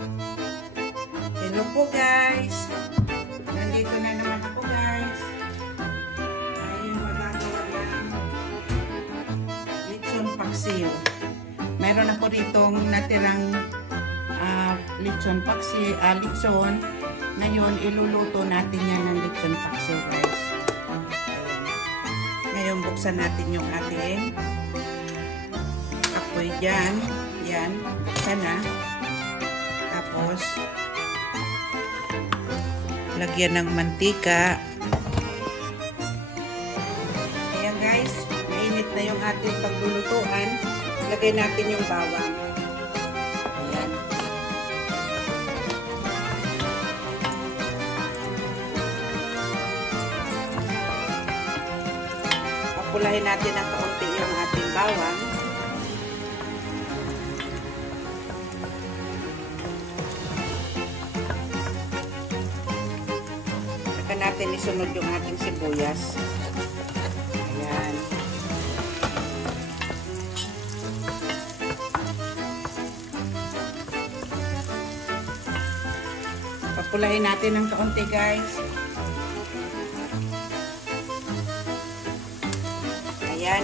Hello po guys. Nandito na naman ako guys. Ayun, magagawa ng lechon paksiw. Meron ako ditong natirang lechon paksiw, lechon. Ngayon, iluluto natin yan ng lechon paksiw guys. Ngayon, buksan natin yung ating apoy dyan. Yan, buksan na. Tapos, lagyan ng mantika. Ayan guys, mainit na yung ating paglulutuan. Lagay natin yung bawang. Ayan. Papulahin natin ng kaunti yung ating bawang. Saka natin isunod yung ating sibuyas. Ayan. Papulahin natin ng kaunti guys. Ayan.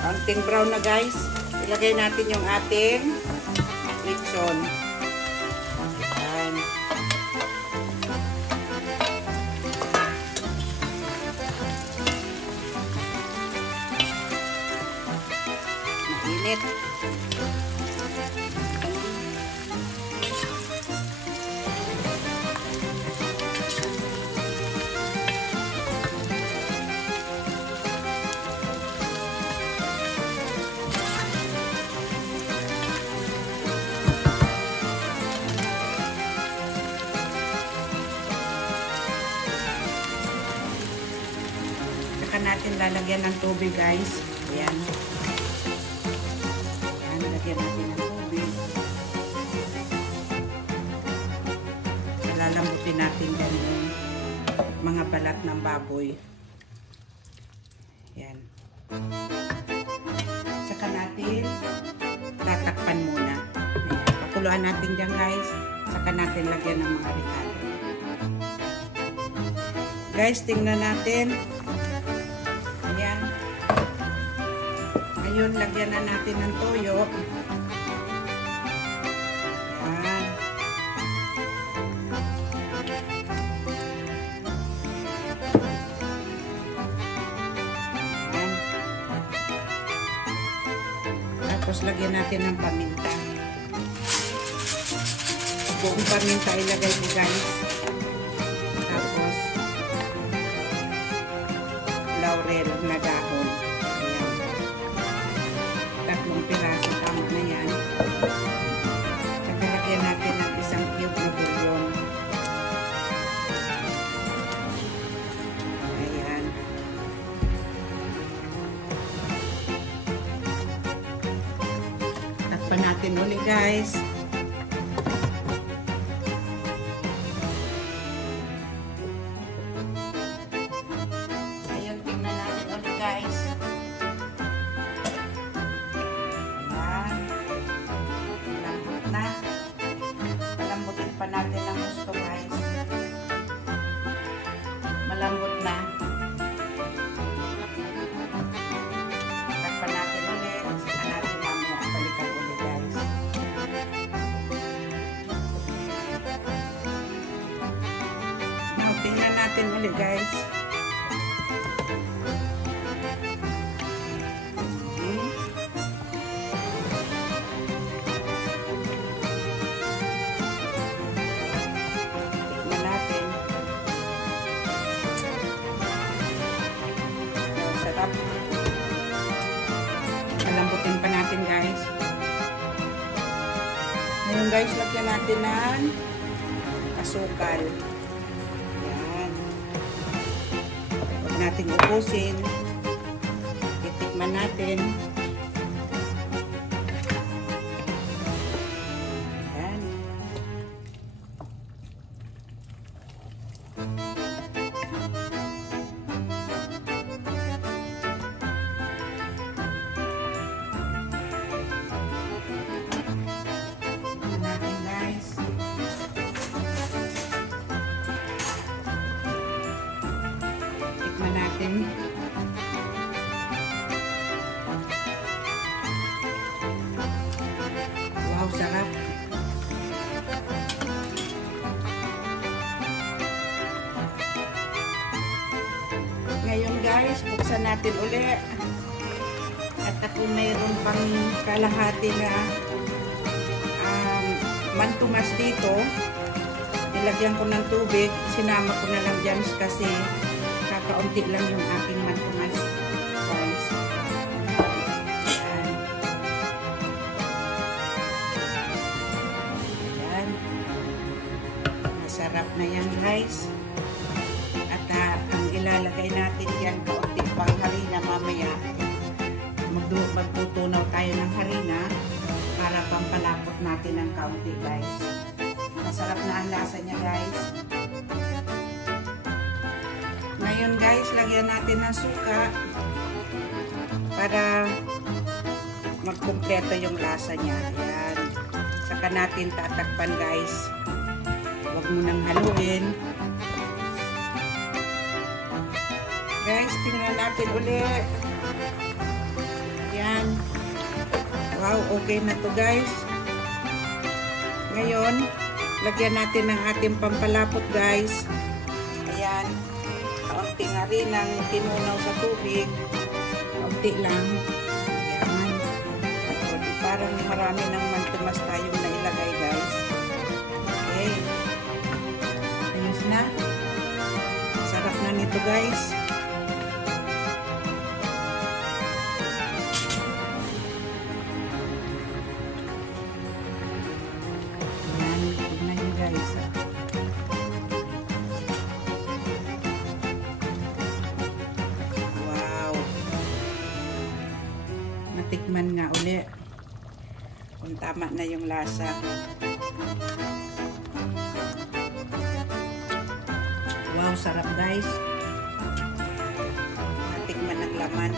Kaunting brown na guys. Ilagay natin yung ating lechon. Ayan. Mainit. Natin lalagyan ng tubig guys. Ayan. Ayan, lagyan natin ng tubig. Lalambutin natin yan yung mga balat ng baboy. Ayan. Saka natin tatakpan muna. Ayan. Pakuluan natin dyan guys. Saka natin lagyan ng mga ricado. Guys, tingnan natin. Ngayon, lagyan na natin ng toyo. Ayan. Ayan. Tapos, lagyan natin ng paminta. Buong paminta ilagay mo guys. Tapos, laurel na dahon. Piraso, tama na yan. Lagyan natin ng isang cube na bouillon. Ayan. Takpan natin ulit guys. Ayan, tingnan natin ulit guys. Natin ang gusto guys. Malambot na. Takpan natin ulit. Saka natin mamaya balikan ulit guys. Now, tingnan natin ulit guys. Malambutin pa natin guys. Ngayon guys, lagyan natin ng asukal. Yan. Huwag natin ubusin. Titikman natin. Yan. guys, buksan natin uli. At ako mayroon pang kalahati na mantumas dito. Nilagyan ko ng tubig. Sinama ko na lang dyan kasi kakaunti lang yung aking mantumas. Guys. Ayan. Masarap na yan guys. At ang ilalagay natin dyan kaunti pang harina mamaya. Magtutunaw tayo ng harina para pampalapot natin ng kaunti guys. Masarap na ang lasa niya guys. Ngayon guys, lagyan natin ng suka para magkumpleto yung lasa niya. Ayan. Saka natin tatakpan guys. Huwag mo nang haluin. Guys, tingnan natin ulit. Ayan. Wow, okay na to guys. Ngayon, lagyan natin ng ating pampalapot guys. Ayan. Kaunting harinang tinunaw sa tubig. Kaunti lang. Ayan. So, parang marami ng mantumas tayong nailagay guys. Okay. Ayos na. Sarap na nito guys. Tikman nga uli kung tama na yung lasa. Wow, sarap guys. Natikman ng laman.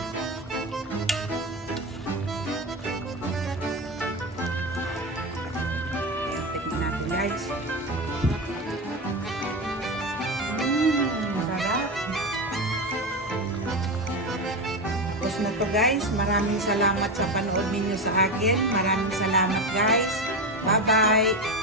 Ayan, tikman natin guys. Sarap. Na to guys, maraming salamat sa panood ninyo sa akin. Maraming salamat guys. Bye bye.